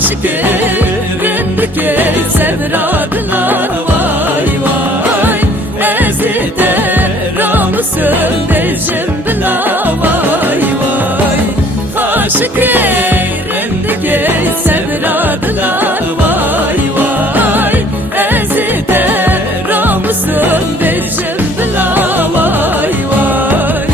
aşıkı rindiki sevradılar vay vay ezide ramısın dejim bila vay vay aşıkı rindiki sevradılar vay vay ezide ramısın dejim bila vay vay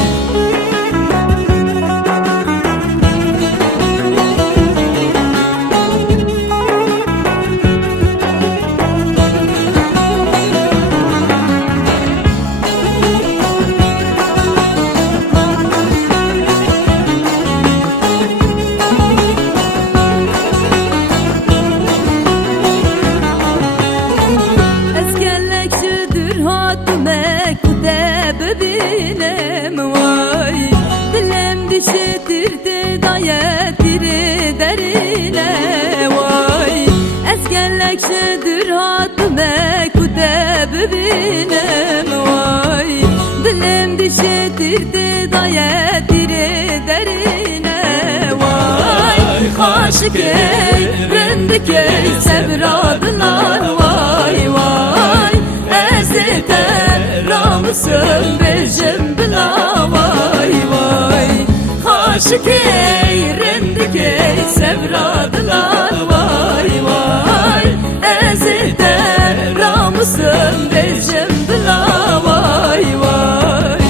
bebinem vay dilem dişitirdi dayet diri derine vay eskerlekşedir hatıme kude bebinem vay dilem dişitirdi dayet diri derine vay aşık ey rendik ey sevradılar vay vay ezite ramısın bejim bila vay vay aşık ey rendik ey sevradılar vay vay ezide ramısın bejim bila vay vay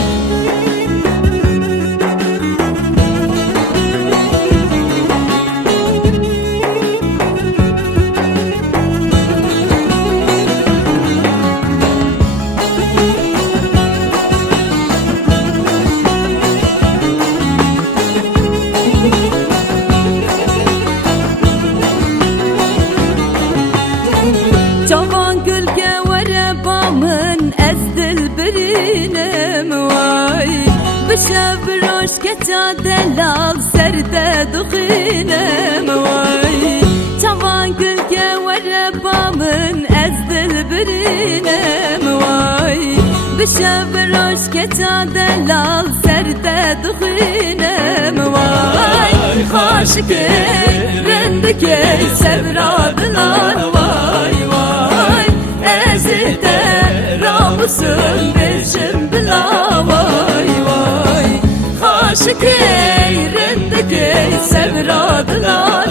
Cavan gülge ve babamın ezdil birinem vay Bişevroş keça delal serde duhinem vay Cavan gülge ve babamın ezdil birinem vay Bişevroş keça delal serde duhinem vay Aşık ey rendik ey sevradılar vay vay ezide ramısın bejim bila vay vay aşık ey rendik ey sevradılar